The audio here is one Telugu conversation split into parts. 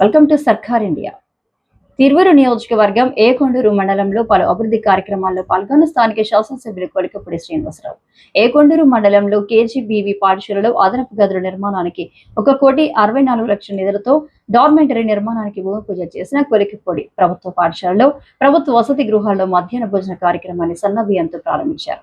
Welcome to Sarkar India Tiruvuru నియోజకవర్గం ఏకొండూరు మండలంలో పలు అభివృద్ధి కార్యక్రమాల్లో పాల్గొన్న స్థానిక శాసనసభ్యులు కొలికపూడి శ్రీనివాసరావు. ఏకొండూరు మండలంలో కేజీబీవీ పాఠశాలలో అదనపు గదుల నిర్మాణానికి ఒక కోటి అరవై నాలుగు లక్షల నిధులతో డార్మెంటరీ నిర్మాణానికి భూమి పూజ చేసిన కొలికపూడి ప్రభుత్వ పాఠశాలలో ప్రభుత్వ వసతి గృహాల్లో మధ్యాహ్న భోజన కార్యక్రమాన్ని సన్నబియ్యంతో ప్రారంభించారు.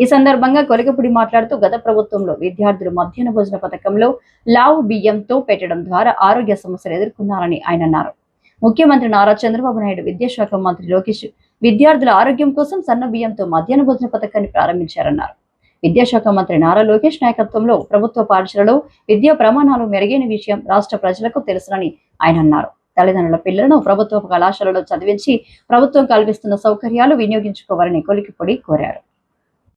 ఈ సందర్భంగా కొలికపుడి మాట్లాడుతూ గత ప్రభుత్వంలో విద్యార్థులు మధ్యాహ్న భోజన పథకంలో లావు బియ్యంతో పెట్టడం ద్వారా ఆరోగ్య సమస్యలు ఎదుర్కొన్నారని ఆయన అన్నారు. ముఖ్యమంత్రి నారా చంద్రబాబు నాయుడు విద్యాశాఖ మంత్రి లోకేష్ విద్యార్థుల ఆరోగ్యం కోసం సన్న బియ్యంతో మధ్యాహ్న భోజన పథకాన్ని ప్రారంభించారన్నారు. విద్యాశాఖ మంత్రి నారా లోకేష్ నాయకత్వంలో ప్రభుత్వ పాఠశాలలో విద్యా ప్రమాణాలు మెరుగైన విషయం రాష్ట్ర ప్రజలకు తెలుసునని ఆయన అన్నారు. తల్లిదండ్రుల పిల్లలను ప్రభుత్వ కళాశాలలో చదివించి ప్రభుత్వం కల్పిస్తున్న సౌకర్యాలు వినియోగించుకోవాలని కొలికిపొడి కోరారు.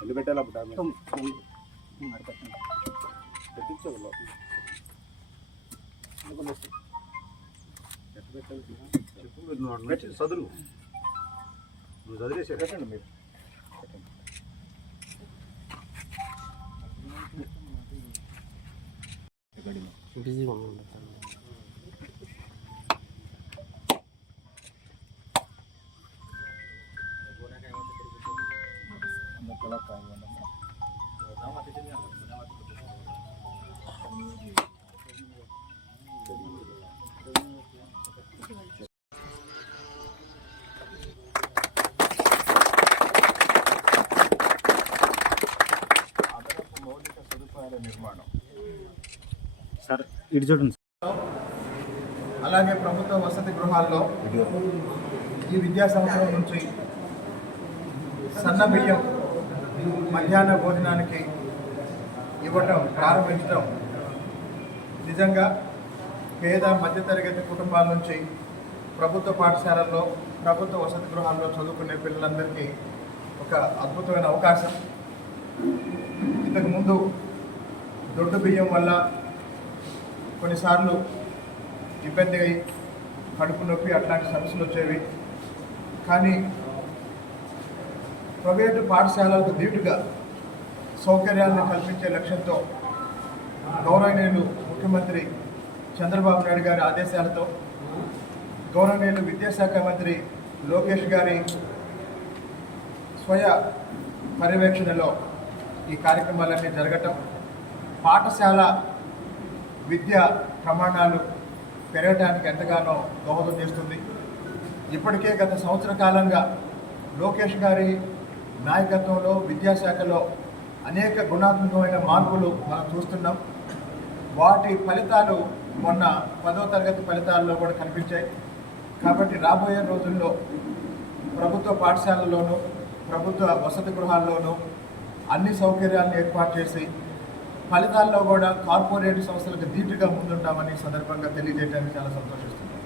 ఎన్ని పెట్టాలి అప్పుడు పెట్టించు పెట్టాలి? చదువు నువ్వు చదివేసి పెట్టండి మీరు. అదనపు మౌలిక నిర్మాణం సార్ ఇటు చూడండి అలాగే ప్రభుత్వ వసతి గృహాల్లో ఈ విద్యా సంవత్సరం నుంచి సన్న బియ్యం మధ్యాహ్న భోజనానికి ఇవ్వటం ప్రారంభించడం నిజంగా పేద మధ్యతరగతి కుటుంబాల నుంచి ప్రభుత్వ పాఠశాలల్లో ప్రభుత్వ వసతి గృహాల్లో చదువుకునే పిల్లలందరికీ ఒక అద్భుతమైన అవకాశం. ఇంతకుముందు దొడ్డు బియ్యం వల్ల కొన్నిసార్లు ఇబ్బంది అయ్యి కడుపు నొప్పి అట్లాంటి సమస్యలు వచ్చేవి. కానీ ప్రైవేటు పాఠశాలలకు దీటుగా సౌకర్యాలను కల్పించే లక్ష్యంతో గౌరవనీయులు ముఖ్యమంత్రి చంద్రబాబు నాయుడు గారి ఆదేశాలతో గౌరవనీయులు విద్యాశాఖ మంత్రి లోకేష్ గారి స్వయ పర్యవేక్షణలో ఈ కార్యక్రమాలన్నీ జరగటం పాఠశాల విద్య ప్రమాణాలు పెరగటానికి ఎంతగానో దోహదం చేస్తుంది. ఇప్పటికే గత సంవత్సర కాలంగా లోకేష్ గారి నాయకత్వంలో విద్యాశాఖలో అనేక గుణాత్మకమైన మార్పులు మనం చూస్తున్నాం. వాటి ఫలితాలు మొన్న పదో తరగతి ఫలితాల్లో కూడా కనిపించాయి. కాబట్టి రాబోయే రోజుల్లో ప్రభుత్వ పాఠశాలల్లోనూ ప్రభుత్వ వసతి గృహాల్లోనూ అన్ని సౌకర్యాలను ఏర్పాటు చేసి ఫలితాల్లో కూడా కార్పొరేట్ సంస్థలకు ధీటుగా ముందుంటామని సందర్భంగా తెలియజేయడానికి చాలా సంతోషిస్తున్నాను